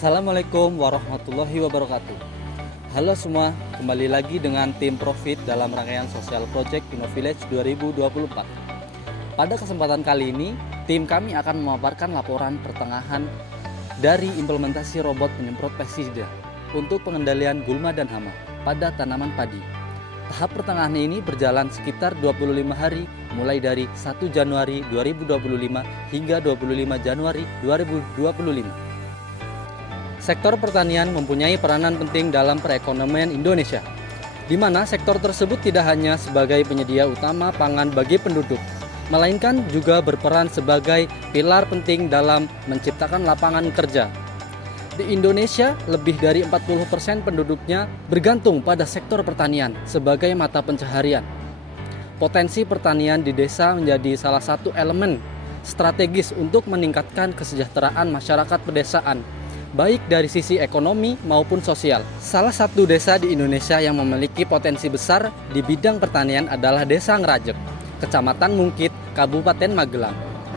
Assalamualaikum warahmatullahi wabarakatuh. Halo semua, kembali lagi dengan tim Profit dalam rangkaian Social Project Innovillage 2024. Pada kesempatan kali ini, tim kami akan memaparkan laporan pertengahan dari implementasi robot penyemprot pestisida untuk pengendalian gulma dan hama pada tanaman padi. Tahap pertengahan ini berjalan sekitar 25 hari mulai dari 1 Januari 2025 hingga 25 Januari 2025. Sektor pertanian mempunyai peranan penting dalam perekonomian Indonesia, di mana sektor tersebut tidak hanya sebagai penyedia utama pangan bagi penduduk, melainkan juga berperan sebagai pilar penting dalam menciptakan lapangan kerja. Di Indonesia, lebih dari 40% penduduknya bergantung pada sektor pertanian sebagai mata pencaharian. Potensi pertanian di desa menjadi salah satu elemen strategis untuk meningkatkan kesejahteraan masyarakat pedesaan, baik dari sisi ekonomi maupun sosial. Salah satu desa di Indonesia yang memiliki potensi besar di bidang pertanian adalah Desa Ngrajek, Kecamatan Mungkit, Kabupaten Magelang.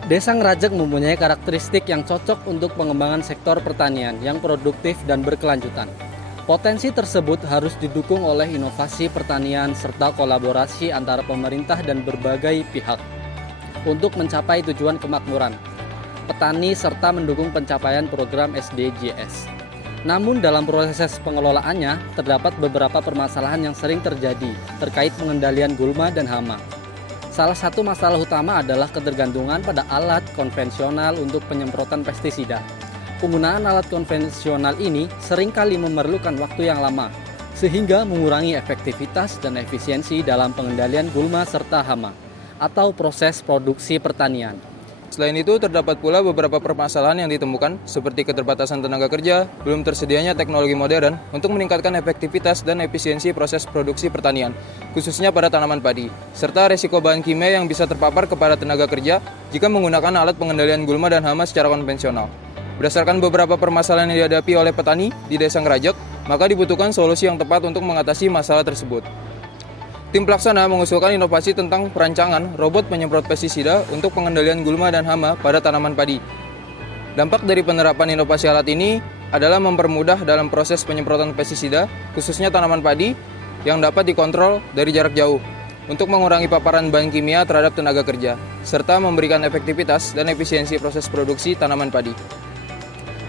Desa Ngrajek mempunyai karakteristik yang cocok untuk pengembangan sektor pertanian yang produktif dan berkelanjutan. Potensi tersebut harus didukung oleh inovasi pertanian serta kolaborasi antara pemerintah dan berbagai pihak untuk mencapai tujuan kemakmuran petani serta mendukung pencapaian program SDGs. Namun dalam proses pengelolaannya terdapat beberapa permasalahan yang sering terjadi terkait pengendalian gulma dan hama. Salah satu masalah utama adalah ketergantungan pada alat konvensional untuk penyemprotan pestisida. Penggunaan alat konvensional ini seringkali memerlukan waktu yang lama, sehingga mengurangi efektivitas dan efisiensi dalam pengendalian gulma serta hama atau proses produksi pertanian. Selain itu, terdapat pula beberapa permasalahan yang ditemukan, seperti keterbatasan tenaga kerja, belum tersedianya teknologi modern untuk meningkatkan efektivitas dan efisiensi proses produksi pertanian, khususnya pada tanaman padi, serta resiko bahan kimia yang bisa terpapar kepada tenaga kerja jika menggunakan alat pengendalian gulma dan hama secara konvensional. Berdasarkan beberapa permasalahan yang dihadapi oleh petani di Desa Ngrajek, maka dibutuhkan solusi yang tepat untuk mengatasi masalah tersebut. Tim pelaksana mengusulkan inovasi tentang perancangan robot penyemprot pestisida untuk pengendalian gulma dan hama pada tanaman padi. Dampak dari penerapan inovasi alat ini adalah mempermudah dalam proses penyemprotan pestisida, khususnya tanaman padi, yang dapat dikontrol dari jarak jauh, untuk mengurangi paparan bahan kimia terhadap tenaga kerja, serta memberikan efektivitas dan efisiensi proses produksi tanaman padi.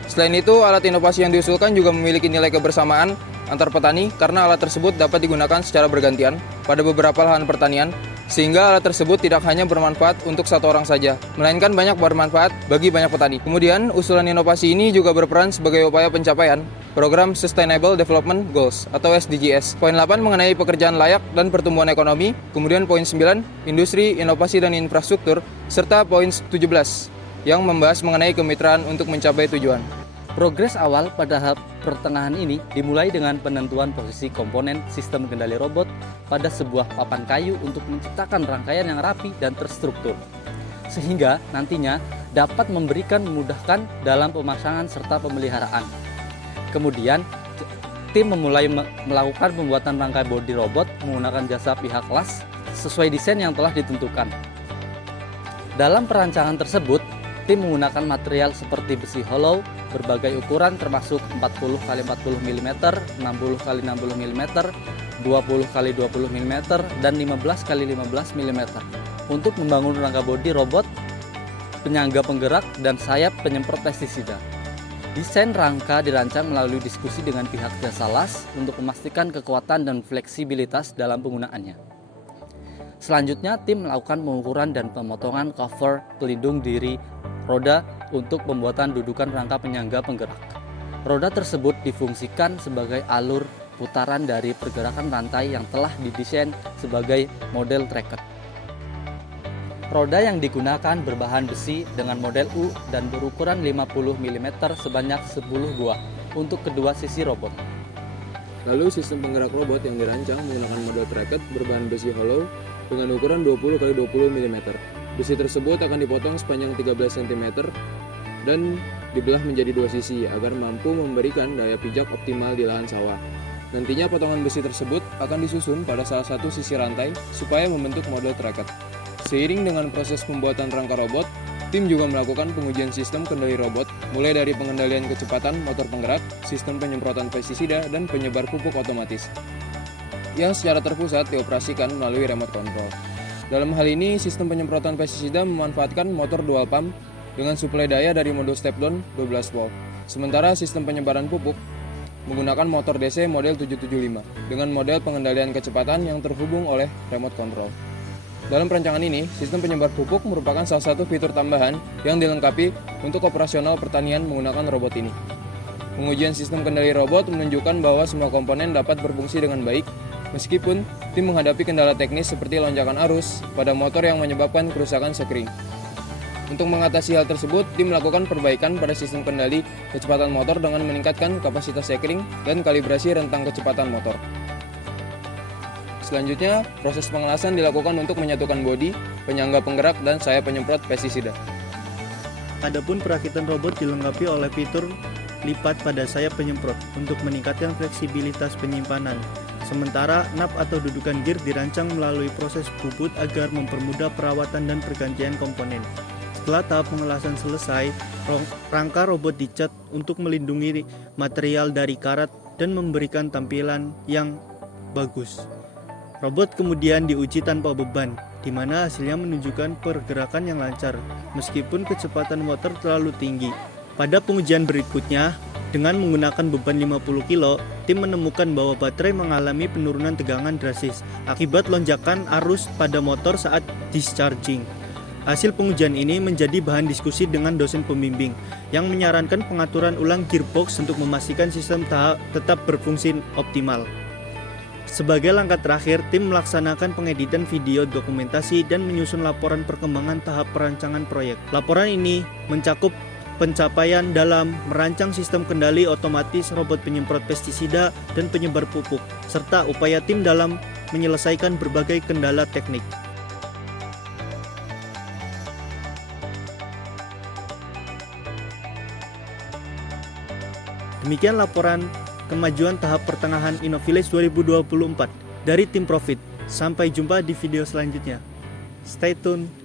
Selain itu, alat inovasi yang diusulkan juga memiliki nilai kebersamaan antar petani karena alat tersebut dapat digunakan secara bergantian pada beberapa lahan pertanian, sehingga alat tersebut tidak hanya bermanfaat untuk satu orang saja, melainkan banyak bermanfaat bagi banyak petani. Kemudian, usulan inovasi ini juga berperan sebagai upaya pencapaian Program Sustainable Development Goals atau SDGs. Poin 8 mengenai pekerjaan layak dan pertumbuhan ekonomi, kemudian poin 9 industri, inovasi dan infrastruktur, serta poin 17 yang membahas mengenai kemitraan untuk mencapai tujuan. Progres awal pada tahap pertengahan ini dimulai dengan penentuan posisi komponen sistem kendali robot pada sebuah papan kayu untuk menciptakan rangkaian yang rapi dan terstruktur, sehingga nantinya dapat memudahkan dalam pemasangan serta pemeliharaan. Kemudian, tim memulai melakukan pembuatan rangkai bodi robot menggunakan jasa pihak kelas sesuai desain yang telah ditentukan. Dalam perancangan tersebut, tim menggunakan material seperti besi hollow berbagai ukuran termasuk 40x40 mm, 60x60 mm, 20x20 mm, dan 15x15 mm untuk membangun rangka bodi robot, penyangga penggerak, dan sayap penyemprot pestisida. Desain rangka dirancang melalui diskusi dengan pihak jasa las untuk memastikan kekuatan dan fleksibilitas dalam penggunaannya. Selanjutnya, tim melakukan pengukuran dan pemotongan cover pelindung diri roda untuk pembuatan dudukan rangka penyangga penggerak. Roda tersebut difungsikan sebagai alur putaran dari pergerakan rantai yang telah didesain sebagai model tracker. Roda yang digunakan berbahan besi dengan model U dan berukuran 50 mm sebanyak 10 buah untuk kedua sisi robot. Lalu sistem penggerak robot yang dirancang menggunakan model tracket berbahan besi hollow dengan ukuran 20x20 mm. Besi tersebut akan dipotong sepanjang 13 cm dan dibelah menjadi dua sisi agar mampu memberikan daya pijak optimal di lahan sawah. Nantinya potongan besi tersebut akan disusun pada salah satu sisi rantai supaya membentuk model tracket. Seiring dengan proses pembuatan rangka robot, Tim juga melakukan pengujian sistem kendali robot, mulai dari pengendalian kecepatan motor penggerak, sistem penyemprotan pestisida, dan penyebar pupuk otomatis, yang secara terpusat dioperasikan melalui remote control. Dalam hal ini, sistem penyemprotan pestisida memanfaatkan motor dual pump dengan suplai daya dari modul step down 12 volt. Sementara sistem penyebaran pupuk menggunakan motor DC model 775 dengan model pengendalian kecepatan yang terhubung oleh remote control. Dalam perancangan ini, sistem penyebar pupuk merupakan salah satu fitur tambahan yang dilengkapi untuk operasional pertanian menggunakan robot ini. Pengujian sistem kendali robot menunjukkan bahwa semua komponen dapat berfungsi dengan baik, meskipun tim menghadapi kendala teknis seperti lonjakan arus pada motor yang menyebabkan kerusakan sekring. Untuk mengatasi hal tersebut, tim melakukan perbaikan pada sistem kendali kecepatan motor dengan meningkatkan kapasitas sekring dan kalibrasi rentang kecepatan motor. Selanjutnya, proses pengelasan dilakukan untuk menyatukan bodi, penyangga penggerak, dan sayap penyemprot pestisida. Adapun perakitan robot dilengkapi oleh fitur lipat pada sayap penyemprot untuk meningkatkan fleksibilitas penyimpanan. Sementara nap atau dudukan gear dirancang melalui proses bubut agar mempermudah perawatan dan pergantian komponen. Setelah tahap pengelasan selesai, rangka robot dicat untuk melindungi material dari karat dan memberikan tampilan yang bagus. Robot kemudian diuji tanpa beban, di mana hasilnya menunjukkan pergerakan yang lancar, meskipun kecepatan motor terlalu tinggi. Pada pengujian berikutnya, dengan menggunakan beban 50 kg, tim menemukan bahwa baterai mengalami penurunan tegangan drastis akibat lonjakan arus pada motor saat discharging. Hasil pengujian ini menjadi bahan diskusi dengan dosen pembimbing yang menyarankan pengaturan ulang gearbox untuk memastikan sistem tetap berfungsi optimal. Sebagai langkah terakhir, tim melaksanakan pengeditan video dokumentasi dan menyusun laporan perkembangan tahap perancangan proyek. Laporan ini mencakup pencapaian dalam merancang sistem kendali otomatis robot penyemprot pestisida dan penyebar pupuk, serta upaya tim dalam menyelesaikan berbagai kendala teknik. Demikian laporan kemajuan tahap pertengahan InnoVillage 2024 dari tim Profit. Sampai jumpa di video selanjutnya. Stay tune.